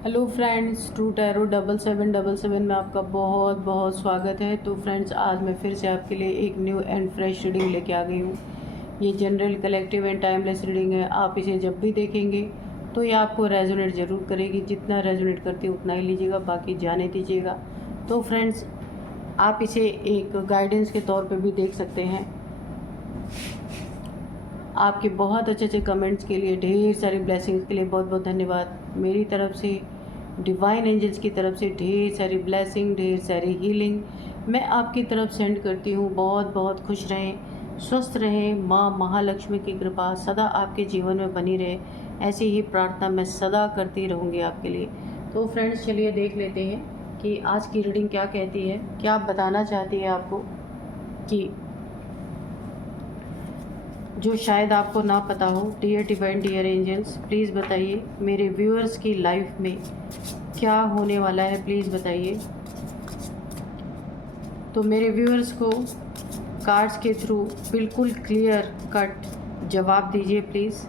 Hello friends, true tarot 7777 में आपका बहुत बहुत स्वागत है। तो फ्रेंड्स, आज मैं फिर से आपके लिए एक न्यू एंड फ्रेश रीडिंग लेके आ गई हूँ। ये general, collective and timeless reading है। आप इसे जब भी देखेंगे तो ये आपको रेजोनेट ज़रूर करेगी। जितना रेजोनेट करती है उतना ही लीजिएगा, बाकी जाने दीजिएगा। तो फ्रेंड्स, आप इसे एक गाइडेंस के तौर पर भी देख सकते हैं। आपके बहुत अच्छे अच्छे कमेंट्स के लिए, ढेर सारी ब्लेसिंग्स के लिए बहुत बहुत धन्यवाद। मेरी तरफ से, डिवाइन एंजल्स की तरफ से ढेर सारी ब्लेसिंग, ढेर सारी हीलिंग मैं आपकी तरफ सेंड करती हूँ। बहुत बहुत खुश रहें, स्वस्थ रहें। माँ महालक्ष्मी की कृपा सदा आपके जीवन में बनी रहे, ऐसी ही प्रार्थना मैं सदा करती रहूँगी आपके लिए। तो फ्रेंड्स, चलिए देख लेते हैं कि आज की रीडिंग क्या कहती है, क्या बताना चाहती है आपको, कि जो शायद आपको ना पता हो। Dear divine, dear angels, please बताइए मेरे व्यूअर्स की लाइफ में क्या होने वाला है, प्लीज़ बताइए। तो मेरे व्यूअर्स को कार्ड्स के थ्रू बिल्कुल क्लियर कट जवाब दीजिए प्लीज़।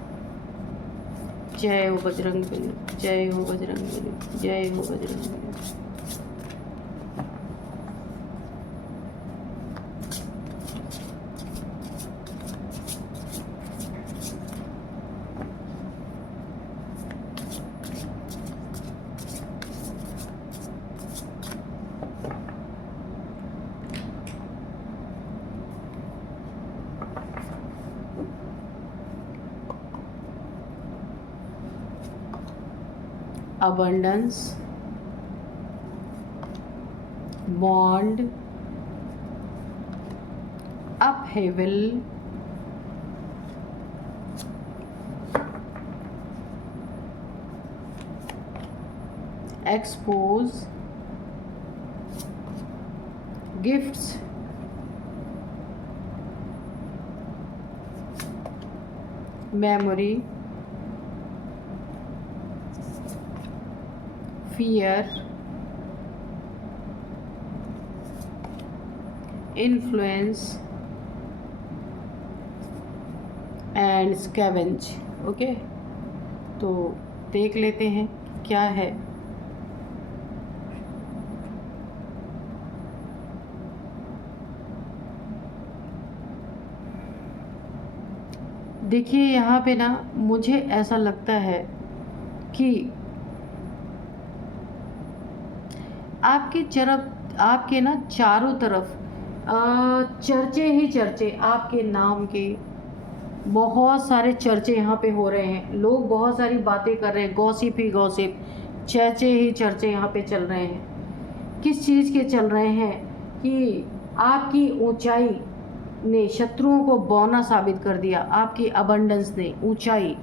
जय हो बजरंगबली, जय हो बजरंगबली, जय हो Bajrangbali. abundance, bond, upheaval, expose, gifts, memory, fear, influence and scavenge. Okay, तो देख लेते हैं क्या है। देखिए, यहाँ पे ना मुझे ऐसा लगता है कि आपकी तरफ, आपके ना चारों तरफ चर्चे ही चर्चे, आपके नाम के बहुत सारे चर्चे यहाँ पे हो रहे हैं। लोग बहुत सारी बातें कर रहे हैं, गॉसिप ही गॉसिप, चर्चे ही चर्चे यहाँ पे चल रहे हैं। किस चीज़ के चल रहे हैं कि आपकी ऊंचाई ने शत्रुओं को बौना साबित कर दिया। आपकी अबंडेंस ने, ऊंचाई,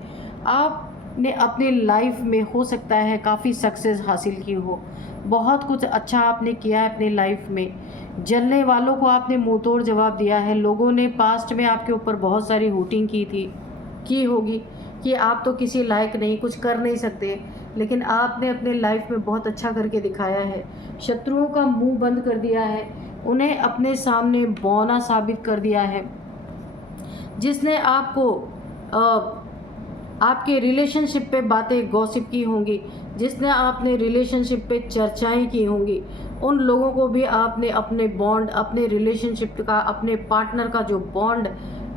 आपने अपने लाइफ में हो सकता है काफ़ी सक्सेस हासिल की हो, बहुत कुछ अच्छा आपने किया है अपने लाइफ में। जलने वालों को आपने मुंह तोड़ जवाब दिया है। लोगों ने पास्ट में आपके ऊपर बहुत सारी हुटिंग की होगी कि आप तो किसी लायक नहीं, कुछ कर नहीं सकते, लेकिन आपने अपने लाइफ में बहुत अच्छा करके दिखाया है। शत्रुओं का मुंह बंद कर दिया है, उन्हें अपने सामने बौना साबित कर दिया है। जिसने आपको आपके रिलेशनशिप पे बातें गॉसिप की होंगी, जिसने आपने रिलेशनशिप पे चर्चाएं की होंगी, उन लोगों को भी आपने अपने बॉन्ड, अपने रिलेशनशिप का, अपने पार्टनर का जो बॉन्ड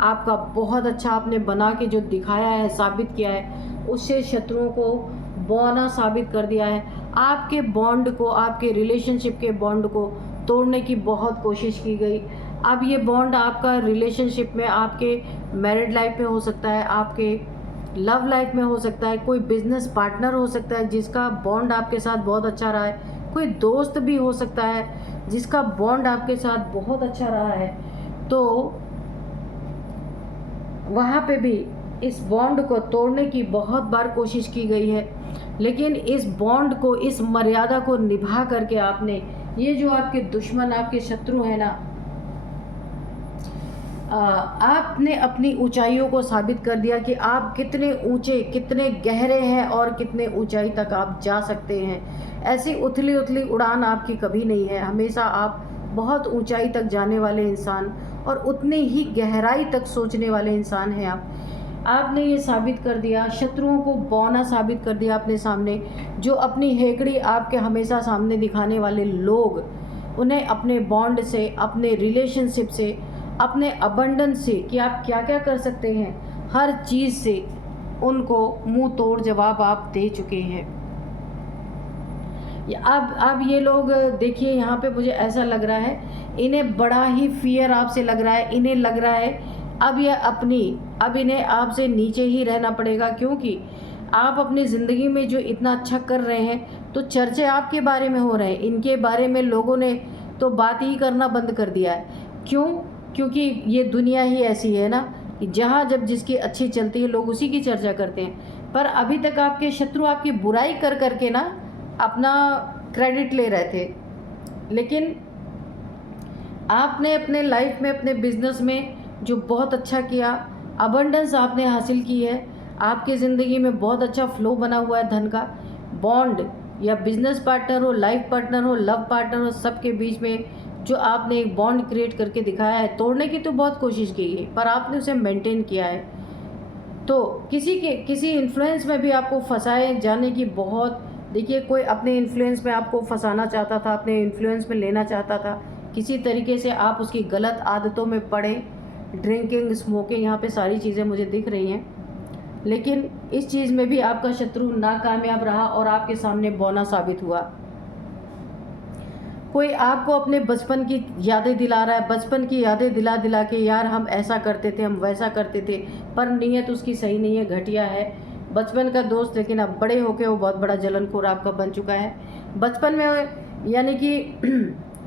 आपका बहुत अच्छा आपने बना के जो दिखाया है, साबित किया है, उससे शत्रुओं को बौना साबित कर दिया है। आपके बॉन्ड को, आपके रिलेशनशिप के बॉन्ड को तोड़ने की बहुत कोशिश की गई। अब ये बॉन्ड आपका रिलेशनशिप में, आपके मैरिड लाइफ में हो सकता है, आपके लव लाइफ में हो सकता है, कोई बिजनेस पार्टनर हो सकता है जिसका बॉन्ड आपके साथ बहुत अच्छा रहा है, कोई दोस्त भी हो सकता है जिसका बॉन्ड आपके साथ बहुत अच्छा रहा है। तो वहाँ पे भी इस बॉन्ड को तोड़ने की बहुत बार कोशिश की गई है, लेकिन इस बॉन्ड को, इस मर्यादा को निभा करके आपने, ये जो आपके दुश्मन, आपके शत्रु हैं ना, आपने अपनी ऊंचाइयों को साबित कर दिया कि आप कितने ऊंचे, कितने गहरे हैं और कितने ऊंचाई तक आप जा सकते हैं। ऐसी उथली उथली उड़ान आपकी कभी नहीं है। हमेशा आप बहुत ऊंचाई तक जाने वाले इंसान और उतनी ही गहराई तक सोचने वाले इंसान हैं आप। आपने ये साबित कर दिया, शत्रुओं को बौना साबित कर दिया अपने सामने। जो अपनी हेकड़ी आपके हमेशा सामने दिखाने वाले लोग, उन्हें अपने बॉन्ड से, अपने रिलेशनशिप से, अपने अबंडेंस से कि आप क्या क्या कर सकते हैं, हर चीज़ से उनको मुंह तोड़ जवाब आप दे चुके हैं। अब ये लोग देखिए, यहाँ पे मुझे ऐसा लग रहा है इन्हें बड़ा ही फियर आपसे लग रहा है। इन्हें लग रहा है अब इन्हें आपसे नीचे ही रहना पड़ेगा, क्योंकि आप अपनी ज़िंदगी में जो इतना अच्छा कर रहे हैं, तो चर्चे आपके बारे में हो रहे हैं। इनके बारे में लोगों ने तो बात ही करना बंद कर दिया है। क्यों? क्योंकि ये दुनिया ही ऐसी है ना कि जहाँ जब जिसकी अच्छी चलती है लोग उसी की चर्चा करते हैं। पर अभी तक आपके शत्रु आपकी बुराई कर करके ना अपना क्रेडिट ले रहे थे, लेकिन आपने अपने लाइफ में, अपने बिजनेस में जो बहुत अच्छा किया, अबंडेंस आपने हासिल की है, आपकी ज़िंदगी में बहुत अच्छा फ्लो बना हुआ है धन का। बॉन्ड या बिजनेस पार्टनर हो, लाइफ पार्टनर हो, लव पार्टनर हो, सबके बीच में जो आपने एक बॉन्ड क्रिएट करके दिखाया है, तोड़ने की तो बहुत कोशिश की है पर आपने उसे मेंटेन किया है। तो किसी इन्फ्लुएंस में भी आपको फंसाए जाने की बहुत, देखिए कोई अपने इन्फ्लुएंस में आपको फंसाना चाहता था, अपने इन्फ्लुएंस में लेना चाहता था, किसी तरीके से आप उसकी गलत आदतों में पड़े, ड्रिंकिंग, स्मोकिंग, यहाँ पे सारी चीज़ें मुझे दिख रही हैं। लेकिन इस चीज़ में भी आपका शत्रु नाकामयाब रहा और आपके सामने बौना साबित हुआ। कोई आपको अपने बचपन की यादें दिला रहा है, बचपन की यादें दिला दिला के, यार हम ऐसा करते थे, हम वैसा करते थे, पर नीयत उसकी सही नहीं है, घटिया है। बचपन का दोस्त, लेकिन अब बड़े होके वो बहुत बड़ा जलनखोर आपका बन चुका है। बचपन में यानी कि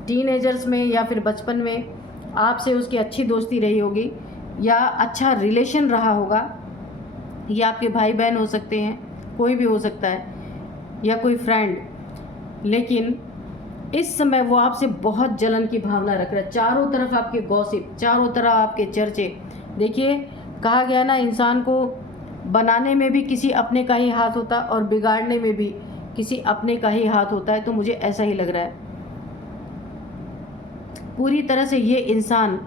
टीनेजर्स में या फिर बचपन में आपसे उसकी अच्छी दोस्ती रही होगी या अच्छा रिलेशन रहा होगा, या आपके भाई बहन हो सकते हैं, कोई भी हो सकता है, या कोई फ्रेंड। लेकिन इस समय वो आपसे बहुत जलन की भावना रख रहा है। चारों तरफ आपके गॉसिप, चारों तरफ आपके चर्चे। देखिए, कहा गया ना, इंसान को बनाने में भी किसी अपने का ही हाथ होता और बिगाड़ने में भी किसी अपने का ही हाथ होता है। तो मुझे ऐसा ही लग रहा है पूरी तरह से ये इंसान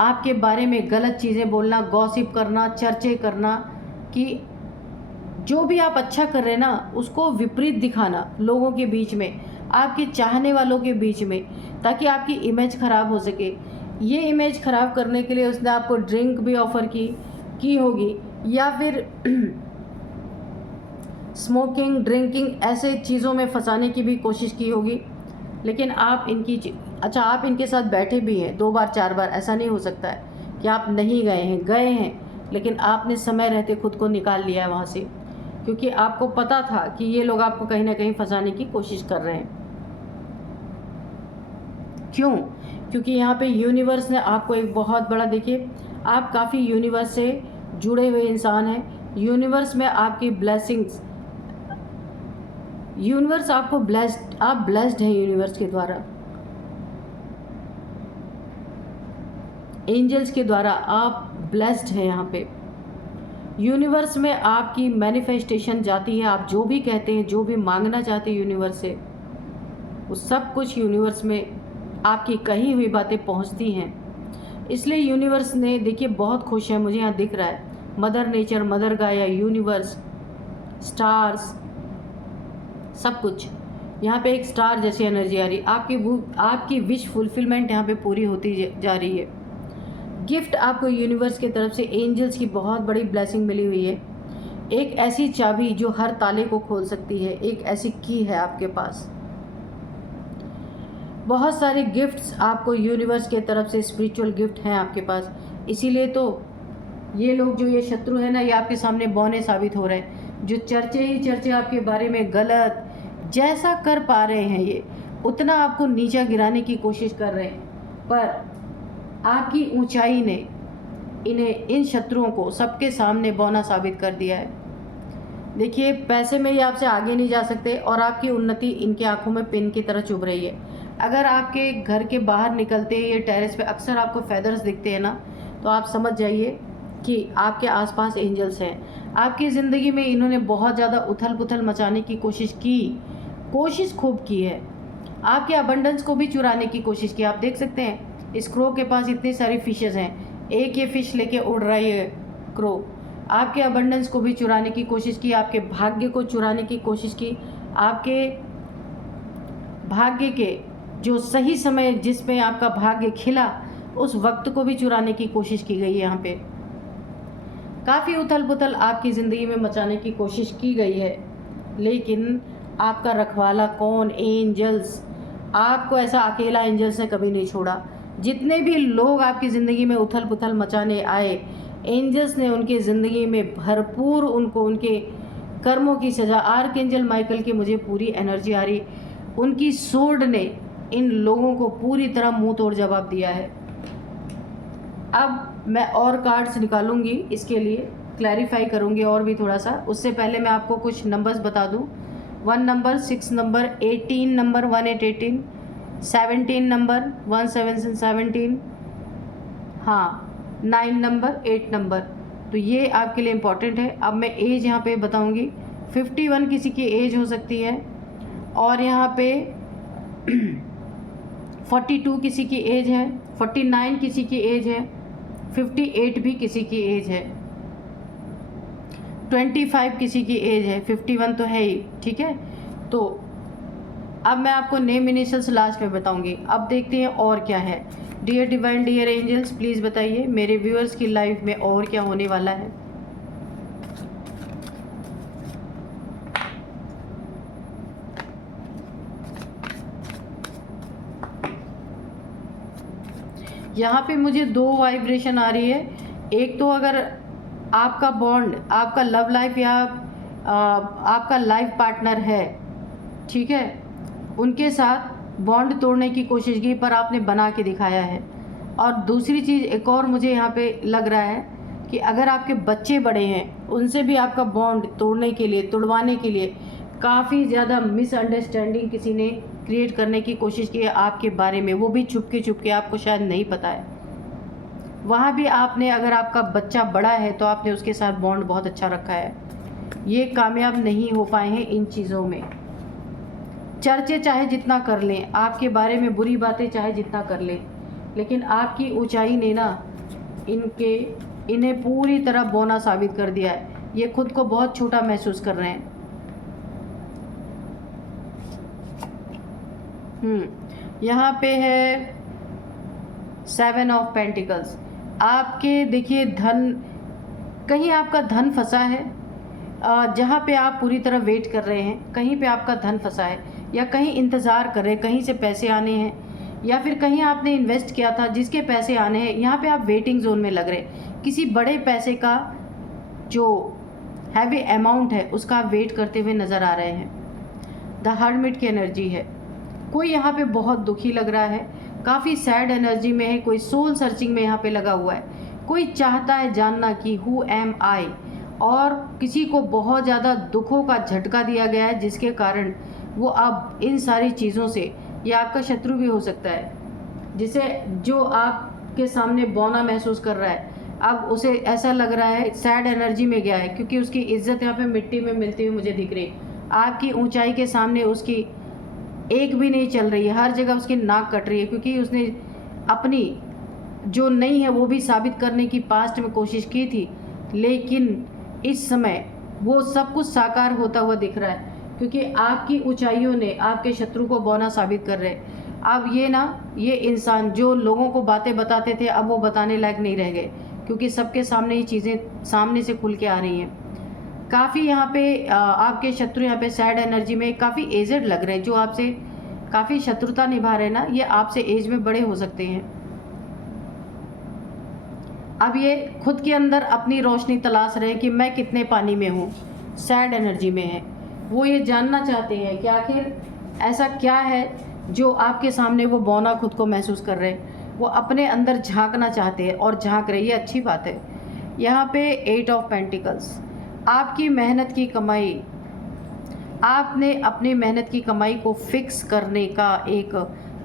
आपके बारे में गलत चीज़ें बोलना, गॉसिप करना, चर्चे करना, कि जो भी आप अच्छा कर रहे हैं ना उसको विपरीत दिखाना लोगों के बीच में, आपके चाहने वालों के बीच में, ताकि आपकी इमेज ख़राब हो सके। ये इमेज ख़राब करने के लिए उसने आपको ड्रिंक भी ऑफ़र की होगी, या फिर स्मोकिंग, ड्रिंकिंग, ऐसे चीज़ों में फंसाने की भी कोशिश की होगी। लेकिन आप आप इनके साथ बैठे भी हैं 2 बार 4 बार, ऐसा नहीं हो सकता है कि आप नहीं गए हैं, लेकिन आपने समय रहते खुद को निकाल लिया है वहाँ से, क्योंकि आपको पता था कि ये लोग आपको कहीं ना कहीं फंसाने की कोशिश कर रहे हैं। क्यों? क्योंकि यहाँ पे यूनिवर्स ने आपको एक बहुत बड़ा, देखिए आप काफ़ी यूनिवर्स से जुड़े हुए इंसान हैं। यूनिवर्स में आपकी ब्लेसिंग्स, यूनिवर्स आपको आप ब्लेस्ड हैं यूनिवर्स के द्वारा, एंजल्स के द्वारा आप ब्लेस्ड हैं। यहाँ पे यूनिवर्स में आपकी मैनिफेस्टेशन जाती है। आप जो भी कहते हैं, जो भी मांगना चाहते हैं यूनिवर्स से, वो सब कुछ यूनिवर्स में आपकी कही हुई बातें पहुंचती हैं। इसलिए यूनिवर्स ने, देखिए बहुत खुश है, मुझे यहाँ दिख रहा है, मदर नेचर, मदर गाया, यूनिवर्स, स्टार्स, सब कुछ। यहाँ पे एक स्टार जैसी एनर्जी आ रही, आपकी विश फुलफिलमेंट यहाँ पे पूरी होती जा रही है। गिफ्ट आपको यूनिवर्स की तरफ से, एंजल्स की बहुत बड़ी ब्लेसिंग मिली हुई है। एक ऐसी चाबी जो हर ताले को खोल सकती है, एक ऐसी की है आपके पास। बहुत सारे गिफ्ट्स आपको यूनिवर्स के तरफ से, स्पिरिचुअल गिफ्ट हैं आपके पास। इसीलिए तो ये लोग, जो ये शत्रु है ना, ये आपके सामने बौने साबित हो रहे हैं। जो चर्चे ही चर्चे आपके बारे में गलत जैसा कर पा रहे हैं, ये उतना आपको नीचा गिराने की कोशिश कर रहे हैं, पर आपकी ऊंचाई ने इन्हें, इन शत्रुओं को सबके सामने बौना साबित कर दिया है। देखिए, पैसे में ही आपसे आगे नहीं जा सकते और आपकी उन्नति इनकी आंखों में पिन की तरह चुभ रही है। अगर आपके घर के बाहर निकलते ये टेरेस पे अक्सर आपको फेदर्स दिखते हैं ना, तो आप समझ जाइए कि आपके आसपास एंजल्स हैं। आपकी ज़िंदगी में इन्होंने बहुत ज़्यादा उथल पुथल मचाने की कोशिश खूब की है। आपके अबंडेंस को भी चुराने की कोशिश की। आप देख सकते हैं इस क्रो के पास इतनी सारी फिशेज़ हैं, एक ये फ़िश लेके उड़ रहा है ये क्रो, आपके अबंडेंस को भी चुराने की कोशिश की, आपके भाग्य को चुराने की कोशिश की, आपके भाग्य के जो सही समय जिसमें आपका भाग्य खिला उस वक्त को भी चुराने की कोशिश की गई है। यहाँ पे काफ़ी उथल पुथल आपकी ज़िंदगी में मचाने की कोशिश की गई है, लेकिन आपका रखवाला कौन? एंजल्स। आपको ऐसा अकेला एंजल्स ने कभी नहीं छोड़ा। जितने भी लोग आपकी ज़िंदगी में उथल पुथल मचाने आए, एंजल्स ने उनकी ज़िंदगी में भरपूर उनको उनके कर्मों की सज़ा। आर्कएंजल माइकल की मुझे पूरी एनर्जी आ रही, उनकी सोर्ड ने इन लोगों को पूरी तरह मुंह तोड़ जवाब दिया है। अब मैं और कार्ड्स निकालूंगी, इसके लिए क्लैरिफाई करूंगी और भी थोड़ा सा। उससे पहले मैं आपको कुछ नंबर्स बता दूं। 1 नंबर, 6 नंबर, 18 नंबर, 1818, 17 नंबर, 1717, हाँ 9 नंबर, 8 नंबर, तो ये आपके लिए इम्पॉर्टेंट है। अब मैं एज यहाँ पे बताऊंगी। 51 किसी की एज हो सकती है, और यहाँ पे 42 किसी की एज है, 49 किसी की एज है, 58 भी किसी की एज है, 25 किसी की एज है, 51 तो है ही, ठीक है। तो अब मैं आपको नेम इनिशियल्स लास्ट में बताऊंगी। अब देखते हैं और क्या है। Dear divine, dear angels, please बताइए मेरे व्यूअर्स की लाइफ में और क्या होने वाला है। यहाँ पे मुझे 2 वाइब्रेशन आ रही है। एक तो अगर आपका बॉन्ड, आपका लव लाइफ या आपका लाइफ पार्टनर है, ठीक है, उनके साथ बॉन्ड तोड़ने की कोशिश की पर आपने बना के दिखाया है। और दूसरी चीज़ एक और मुझे यहाँ पे लग रहा है कि अगर आपके बच्चे बड़े हैं, उनसे भी आपका बॉन्ड तोड़ने के लिए, तुड़वाने के लिए काफ़ी ज़्यादा मिसअंडरस्टैंडिंग किसी ने क्रिएट करने की कोशिश की है आपके बारे में, वो भी छुपके आपको शायद नहीं पता है। वहाँ भी आपने, अगर आपका बच्चा बड़ा है तो आपने उसके साथ बॉन्ड बहुत अच्छा रखा है। ये कामयाब नहीं हो पाए हैं इन चीज़ों में। चर्चे चाहे जितना कर लें, आपके बारे में बुरी बातें चाहे जितना कर लें, लेकिन आपकी ऊंचाई ने ना इन्हें पूरी तरह बौना साबित कर दिया है। ये खुद को बहुत छोटा महसूस कर रहे हैं। यहाँ पे है 7 ऑफ पेंटिकल्स। आपके देखिए धन, कहीं आपका धन फंसा है, जहाँ पे आप पूरी तरह वेट कर रहे हैं, कहीं पे आपका धन फंसा है, या कहीं इंतज़ार कर रहे हैं, कहीं से पैसे आने हैं, या फिर कहीं आपने इन्वेस्ट किया था जिसके पैसे आने हैं, यहाँ पे आप वेटिंग जोन में लग रहे हैं। किसी बड़े पैसे का जो हैवी अमाउंट है उसका आप वेट करते हुए नज़र आ रहे हैं। द हर्मिट की एनर्जी है। कोई यहाँ पे बहुत दुखी लग रहा है, काफ़ी सैड एनर्जी में है, कोई सोल सर्चिंग में यहाँ पे लगा हुआ है। कोई चाहता है जानना कि हु एम आई, और किसी को बहुत ज़्यादा दुखों का झटका दिया गया है जिसके कारण वो अब इन सारी चीज़ों से, ये आपका शत्रु भी हो सकता है, जिसे जो आपके सामने बौना महसूस कर रहा है, अब उसे ऐसा लग रहा है सैड एनर्जी में गया है, क्योंकि उसकी इज्जत यहाँ पे मिट्टी में मिलती हुई मुझे दिख रही। आपकी ऊंचाई के सामने उसकी एक भी नहीं चल रही है, हर जगह उसकी नाक कट रही है, क्योंकि उसने अपनी जो नहीं है वो भी साबित करने की पास्ट में कोशिश की थी, लेकिन इस समय वो सब कुछ साकार होता हुआ दिख रहा है, क्योंकि आपकी ऊंचाइयों ने आपके शत्रु को बौना साबित कर रहे हैं। अब ये इंसान जो लोगों को बातें बताते थे, अब वो बताने लायक नहीं रह गए, क्योंकि सबके सामने ये चीज़ें सामने से खुल के आ रही हैं। काफ़ी यहाँ पे आपके शत्रु यहाँ पे सैड एनर्जी में काफ़ी एजेड लग रहे हैं, जो आपसे काफ़ी शत्रुता निभा रहे हैं ना, ये आपसे एज में बड़े हो सकते हैं। अब ये खुद के अंदर अपनी रोशनी तलाश रहे हैं कि मैं कितने पानी में हूँ, सैड एनर्जी में है। वो ये जानना चाहते हैं कि आखिर ऐसा क्या है जो आपके सामने वो बौना खुद को महसूस कर रहे हैं। वो अपने अंदर झांकना चाहते हैं और झांक रहे, ये अच्छी बात है। यहाँ पे 8 ऑफ पेंटिकल्स, आपकी मेहनत की कमाई, आपने अपनी मेहनत की कमाई को फिक्स करने का एक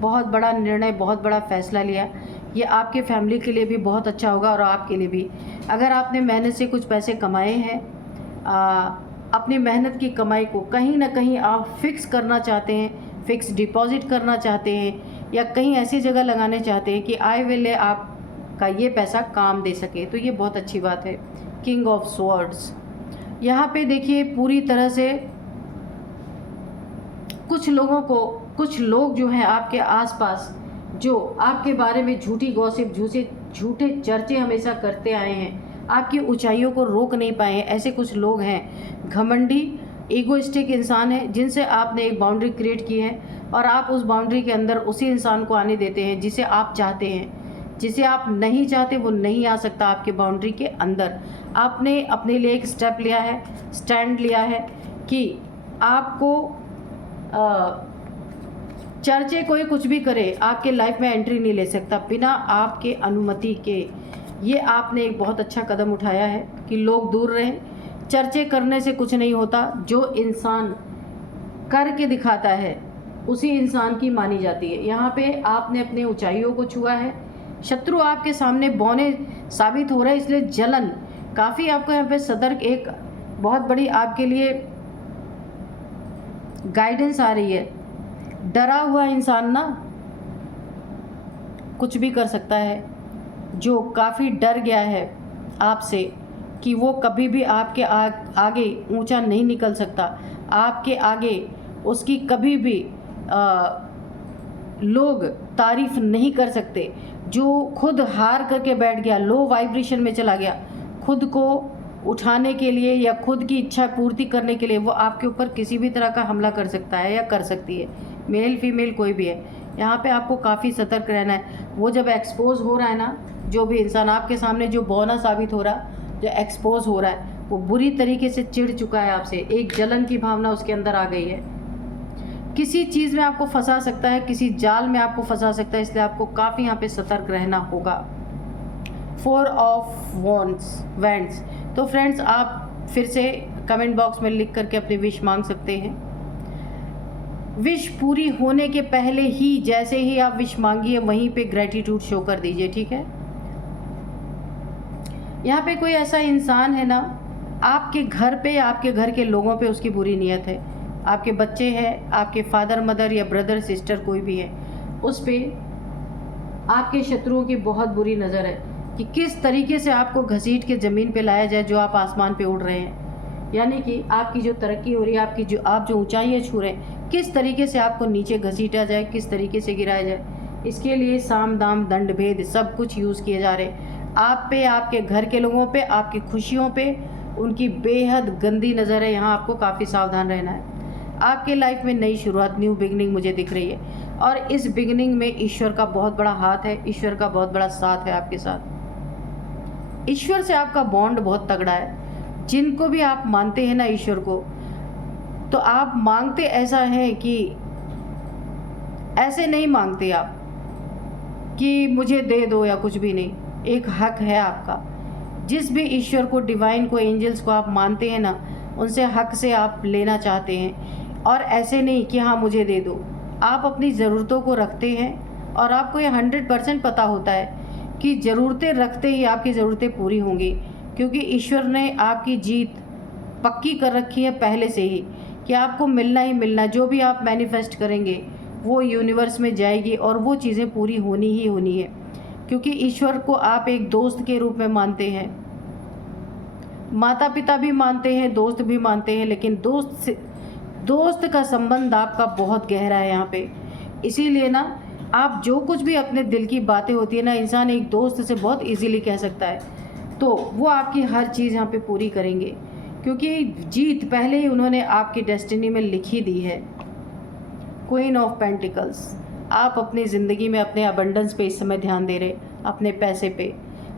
बहुत बड़ा निर्णय, बहुत बड़ा फैसला लिया। ये आपके फैमिली के लिए भी बहुत अच्छा होगा और आपके लिए भी। अगर आपने मेहनत से कुछ पैसे कमाए हैं, अपनी मेहनत की कमाई को कहीं ना कहीं आप फिक्स करना चाहते हैं, फिक्स डिपॉजिट करना चाहते हैं, या कहीं ऐसी जगह लगाने चाहते हैं कि आए वेले आपका ये पैसा काम दे सके, तो ये बहुत अच्छी बात है। King of swords. यहाँ पे देखिए पूरी तरह से कुछ लोग जो हैं आपके आसपास, जो आपके बारे में झूठी गॉसिप, झूठे चर्चे हमेशा करते आए हैं, आपकी ऊंचाइयों को रोक नहीं पाए हैं, ऐसे कुछ लोग हैं। घमंडी ईगोइस्टिक इंसान है जिनसे आपने एक बाउंड्री क्रिएट की है और आप उस बाउंड्री के अंदर उसी इंसान को आने देते हैं जिसे आप चाहते हैं। जिसे आप नहीं चाहते वो नहीं आ सकता आपके बाउंड्री के अंदर। आपने अपने लिए एक स्टेप लिया है, स्टैंड लिया है कि आपको चर्चे कोई कुछ भी करे आपके लाइफ में एंट्री नहीं ले सकता बिना आपके अनुमति के। ये आपने एक बहुत अच्छा कदम उठाया है कि लोग दूर रहें। चर्चे करने से कुछ नहीं होता, जो इंसान करके दिखाता है उसी इंसान की मानी जाती है। यहाँ पे आपने अपने ऊंचाइयों को छुआ है। शत्रु आपके सामने बौने साबित हो रहा है, इसलिए जलन काफ़ी आपको यहाँ पे सतर्क, एक बहुत बड़ी आपके लिए गाइडेंस आ रही है। डरा हुआ इंसान ना कुछ भी कर सकता है, जो काफ़ी डर गया है आपसे कि वो कभी भी आपके आगे ऊंचा नहीं निकल सकता, आपके आगे उसकी कभी भी लोग तारीफ नहीं कर सकते, जो खुद हार करके बैठ गया, लो वाइब्रेशन में चला गया, खुद को उठाने के लिए या खुद की इच्छा पूर्ति करने के लिए वो आपके ऊपर किसी भी तरह का हमला कर सकता है या कर सकती है, मेल फीमेल कोई भी है। यहाँ पे आपको काफ़ी सतर्क रहना है। वो जब एक्सपोज हो रहा है ना, जो भी इंसान आपके सामने जो बौना साबित हो रहा, जो एक्सपोज हो रहा है, वो बुरी तरीके से चिढ़ चुका है आपसे, एक जलन की भावना उसके अंदर आ गई है। किसी चीज़ में आपको फंसा सकता है, किसी जाल में आपको फंसा सकता है, इसलिए आपको काफ़ी यहाँ पे सतर्क रहना होगा। 4 ऑफ वैंड्स। तो फ्रेंड्स, आप फिर से कमेंट बॉक्स में लिख करके अपनी विश मांग सकते हैं। विश पूरी होने के पहले ही, जैसे ही आप विश मांगिए वहीं पे ग्रेटिट्यूड शो कर दीजिए, ठीक है। यहाँ पे कोई ऐसा इंसान है ना, आपके घर पे या आपके घर के लोगों पे उसकी बुरी नीयत है, आपके बच्चे हैं, आपके फादर मदर या ब्रदर सिस्टर कोई भी है, उस पर आपके शत्रुओं की बहुत बुरी नज़र है कि किस तरीके से आपको घसीट के ज़मीन पे लाया जाए, जो आप आसमान पे उड़ रहे हैं। यानी कि आपकी जो तरक्की हो रही है, आप जो ऊंचाइयाँ छू रहे हैं, किस तरीके से आपको नीचे घसीटा जाए, किस तरीके से गिराया जाए, इसके लिए साम दाम दंड भेद सब कुछ यूज़ किए जा रहे हैं। आप पे, आपके घर के लोगों पे, आपकी खुशियों पे उनकी बेहद गंदी नज़र है। यहाँ आपको काफ़ी सावधान रहना है। आपके लाइफ में नई शुरुआत, न्यू बिगनिंग मुझे दिख रही है, और इस बिगनिंग में ईश्वर का बहुत बड़ा हाथ है, ईश्वर का बहुत बड़ा साथ है आपके साथ। ईश्वर से आपका बॉन्ड बहुत तगड़ा है। जिनको भी आप मानते हैं ना ईश्वर को, तो आप मांगते ऐसा है कि ऐसे नहीं मांगते आप कि मुझे दे दो या कुछ भी नहीं। एक हक है आपका। जिस भी ईश्वर को, डिवाइन को, एंजल्स को आप मानते हैं ना, उनसे हक से आप लेना चाहते हैं, और ऐसे नहीं कि हाँ मुझे दे दो। आप अपनी ज़रूरतों को रखते हैं और आपको ये 100% पता होता है कि ज़रूरतें रखते ही आपकी ज़रूरतें पूरी होंगी, क्योंकि ईश्वर ने आपकी जीत पक्की कर रखी है पहले से ही कि आपको मिलना ही मिलना। जो भी आप मैनिफेस्ट करेंगे वो यूनिवर्स में जाएगी और वो चीज़ें पूरी होनी ही होनी है, क्योंकि ईश्वर को आप एक दोस्त के रूप में मानते हैं। माता पिता भी मानते हैं, दोस्त भी मानते हैं, लेकिन दोस्त का संबंध आपका बहुत गहरा है यहाँ पे। इसीलिए ना, आप जो कुछ भी अपने दिल की बातें होती है ना, इंसान एक दोस्त से बहुत इजीली कह सकता है, तो वो आपकी हर चीज़ यहाँ पे पूरी करेंगे, क्योंकि जीत पहले ही उन्होंने आपकी डेस्टिनी में लिखी दी है। Queen of pentacles. आप अपनी ज़िंदगी में अपने अबंडेंस पे इस समय ध्यान दे रहे, अपने पैसे पे।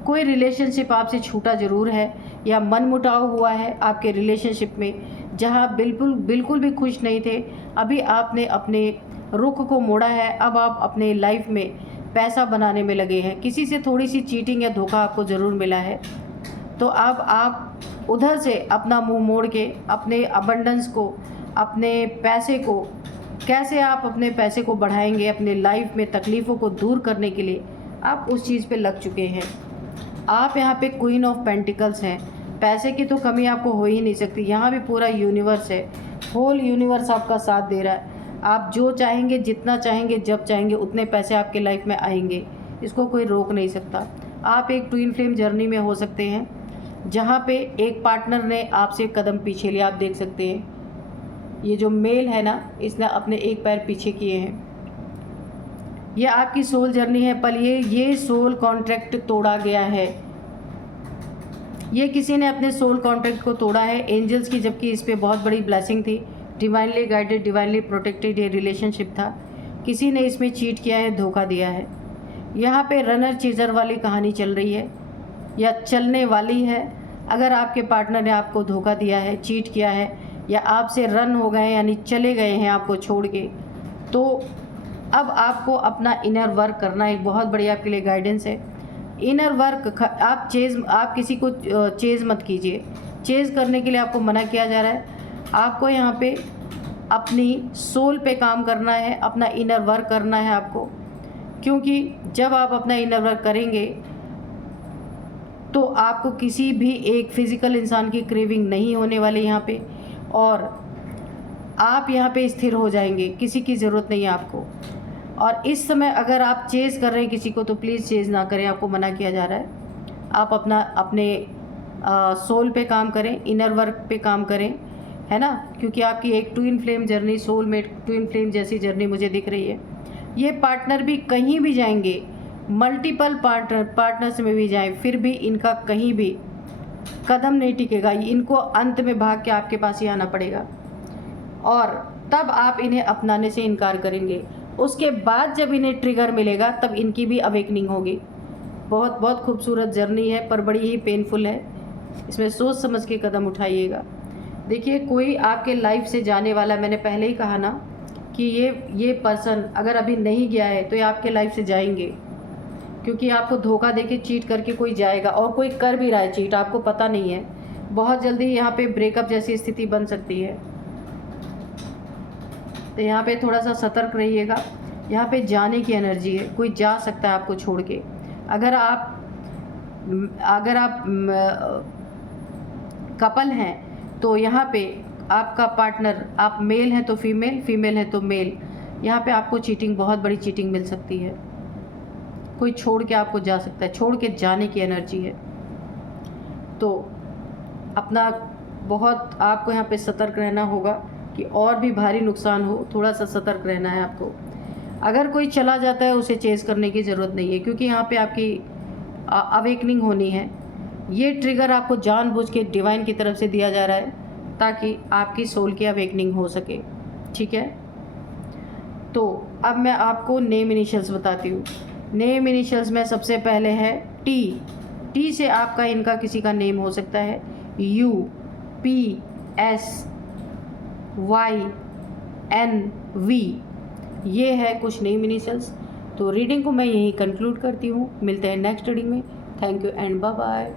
कोई रिलेशनशिप आपसे छूटा ज़रूर है या मनमुटाव हुआ है आपके रिलेशनशिप में, जहाँ बिल्कुल भी खुश नहीं थे। अभी आपने अपने रुख को मोड़ा है, अब आप अपने लाइफ में पैसा बनाने में लगे हैं। किसी से थोड़ी सी चीटिंग या धोखा आपको ज़रूर मिला है, तो अब आप उधर से अपना मुंह मोड़ के अपने अबंडेंस को, अपने पैसे को, कैसे आप अपने पैसे को बढ़ाएंगे, अपने लाइफ में तकलीफ़ों को दूर करने के लिए आप उस चीज़ पे लग चुके हैं। आप यहाँ पे क्वीन ऑफ पेंटिकल्स हैं। पैसे की तो कमी आपको हो ही नहीं सकती। यहाँ भी पूरा यूनिवर्स है, होल यूनिवर्स आपका साथ दे रहा है। आप जो चाहेंगे, जितना चाहेंगे, जब चाहेंगे, उतने पैसे आपके लाइफ में आएंगे। इसको कोई रोक नहीं सकता। आप एक ट्विन फ्लेम जर्नी में हो सकते हैं। जहाँ पे एक पार्टनर ने आपसे कदम पीछे लिया, आप देख सकते हैं ये जो मेल है ना, इसने अपने एक पैर पीछे किए हैं। ये आपकी सोल जर्नी है, पर ये सोल कॉन्ट्रैक्ट तोड़ा गया है। ये किसी ने अपने सोल कॉन्ट्रैक्ट को तोड़ा है एंजल्स की, जबकि इस पर बहुत बड़ी ब्लेसिंग थी। डिवाइनली गाइडेड, डिवाइनली प्रोटेक्टेड ये रिलेशनशिप था। किसी ने इसमें चीट किया है, धोखा दिया है। यहाँ पे रनर चीज़र वाली कहानी चल रही है या चलने वाली है। अगर आपके पार्टनर ने आपको धोखा दिया है, चीट किया है, या आपसे रन हो गए यानी चले गए हैं आपको छोड़ के, तो अब आपको अपना इनर वर्क करना एक बहुत बड़ी आपके लिए गाइडेंस है। इनर वर्क आप किसी को चेज़ मत कीजिए। चेज़ करने के लिए आपको मना किया जा रहा है। आपको यहाँ पे अपनी सोल पे काम करना है, अपना इनर वर्क करना है आपको, क्योंकि जब आप अपना इनर वर्क करेंगे तो आपको किसी भी एक फिज़िकल इंसान की क्रेविंग नहीं होने वाली यहाँ पे, और आप यहाँ पे स्थिर हो जाएंगे। किसी की ज़रूरत नहीं है आपको। और इस समय अगर आप चेज़ कर रहे हैं किसी को, तो प्लीज़ चेज़ ना करें, आपको मना किया जा रहा है। आप अपने सोल पे काम करें, इनर वर्क पे काम करें, है ना, क्योंकि आपकी एक twin flame journey, soulmate twin flame जैसी जर्नी मुझे दिख रही है। ये पार्टनर भी कहीं भी जाएंगे, मल्टीपल पार्टनर्स में भी जाएं, फिर भी इनका कहीं भी कदम नहीं टिकेगा। इनको अंत में भाग के आपके पास ही आना पड़ेगा, और तब आप इन्हें अपनाने से इनकार करेंगे। उसके बाद जब इन्हें ट्रिगर मिलेगा, तब इनकी भी अवेकनिंग होगी। बहुत बहुत खूबसूरत जर्नी है, पर बड़ी ही पेनफुल है। इसमें सोच समझ के कदम उठाइएगा। देखिए, कोई आपके लाइफ से जाने वाला, मैंने पहले ही कहा ना कि ये पर्सन अगर अभी नहीं गया है तो ये आपके लाइफ से जाएंगे, क्योंकि आपको धोखा देके चीट करके कोई जाएगा, और कोई कर भी रहा है चीट, आपको पता नहीं है। बहुत जल्दी यहाँ पे ब्रेकअप जैसी स्थिति बन सकती है, तो यहाँ पे थोड़ा सा सतर्क रहिएगा। यहाँ पे जाने की एनर्जी है, कोई जा सकता है आपको छोड़ के। अगर आप कपल हैं तो यहाँ पे आपका पार्टनर, आप मेल हैं तो फीमेल, फीमेल है तो मेल, यहाँ पे आपको चीटिंग, बहुत बड़ी चीटिंग मिल सकती है। कोई छोड़ के आपको जा सकता है, छोड़ के जाने की एनर्जी है। तो अपना बहुत आपको यहाँ पे सतर्क रहना होगा कि और भी भारी नुकसान हो, थोड़ा सा सतर्क रहना है आपको। अगर कोई चला जाता है, उसे चेज़ करने की ज़रूरत नहीं है, क्योंकि यहाँ पे आपकी अवेकनिंग होनी है। ये ट्रिगर आपको जानबूझ के डिवाइन की तरफ से दिया जा रहा है, ताकि आपकी सोल की अवेकनिंग हो सके। ठीक है, तो अब मैं आपको नेम इनिशियल्स बताती हूँ। नेम इनिशियल्स में सबसे पहले है टी। टी से आपका, इनका किसी का नेम हो सकता है U, P, S, Y, N, V. ये है कुछ नेम इनिशियल्स। तो रीडिंग को मैं यहीं कंक्लूड करती हूँ। मिलते हैं नेक्स्ट रीडिंग में। Thank you and bye bye.